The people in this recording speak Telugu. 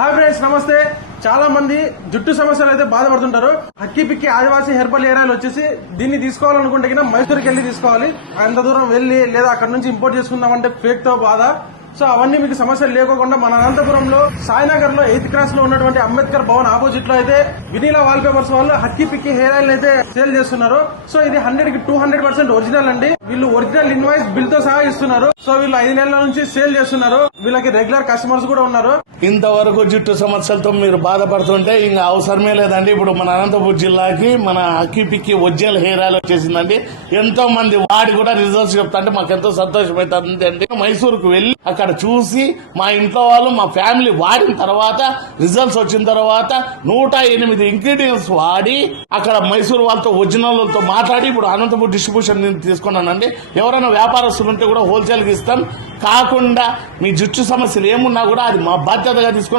హాయ్ ఫ్రెండ్స్, నమస్తే. చాలా మంది జుట్టు సమస్యలు అయితే బాధపడుతుంటారు. హక్కి పిక్కి ఆదివాసీ హెర్బల్ హెయిర్ ఆయిల్ వచ్చేసి దీన్ని తీసుకోవాలనుకుంటే మైసూర్కి వెళ్ళి తీసుకోవాలి. అంత దూరం వెళ్ళి లేదా అక్కడ నుంచి ఇంపోర్ట్ చేసుకుందామంటే ఫేక్ తో బాధ. సో అవన్నీ మీకు సమస్యలు లేకోకుండా మన అనంతపురంలో సాయినగర్ లో 8th క్లాస్ లో ఉన్నటువంటి అంబేద్కర్ భవన్ ఆపోజిట్ లో అయితే వినీలా వాల్ పేపర్స్ వాళ్ళు హక్కి పిక్కి హెయిర్ ఆయిల్ అయితే సేల్ చేస్తున్నారు. సో ఇది 100 కి 200% ఒరిజినల్ అండి. వీళ్ళు ఒరిజినల్ ఇన్వాయిస్ బిల్ తో సహా ఇస్తున్నారు. సో వీళ్ళు 5 నెలల నుంచి సేల్ చేస్తున్నారు. వీళ్ళకి రెగ్యులర్ కస్టమర్స్ కూడా ఉన్నారు. ఇంతవరకు జుట్టు సమస్యలతో మీరు బాధపడుతుంటే ఇంకా అవసరమే లేదండి. ఇప్పుడు మన అనంతపురం జిల్లాకి మన హక్కి పిక్కి ఒరిజినల్ హెయిర్ ఆయిల్ వచ్చేసిందండి. ఎంతో మంది వాడి కూడా రిజల్ట్స్ చెప్తాంటే మాకు ఎంతో సంతోషమైతుంది అండి. మైసూరుకు వెళ్లి అక్కడ చూసి మా ఇంట్లో వాళ్ళు మా ఫ్యామిలీ వాడిన తర్వాత రిజల్ట్స్ వచ్చిన తర్వాత 108 ఇంగ్రీడియంట్స్ వాడి అక్కడ మైసూరు వాళ్ళతో ఒరిజినల్ తో మాట్లాడి ఇప్పుడు అనంతపురం డిస్ట్రిబ్యూషన్ తీసుకున్నానండి. ఎవరైనా వ్యాపారస్తులు ఉంటే కూడా హోల్సేల్ కి ఇస్తాం. కాకుండా మీ జుట్టు సమస్యలు ఏమున్నా కూడా అది మా బాధ్యతగా తీసుకుని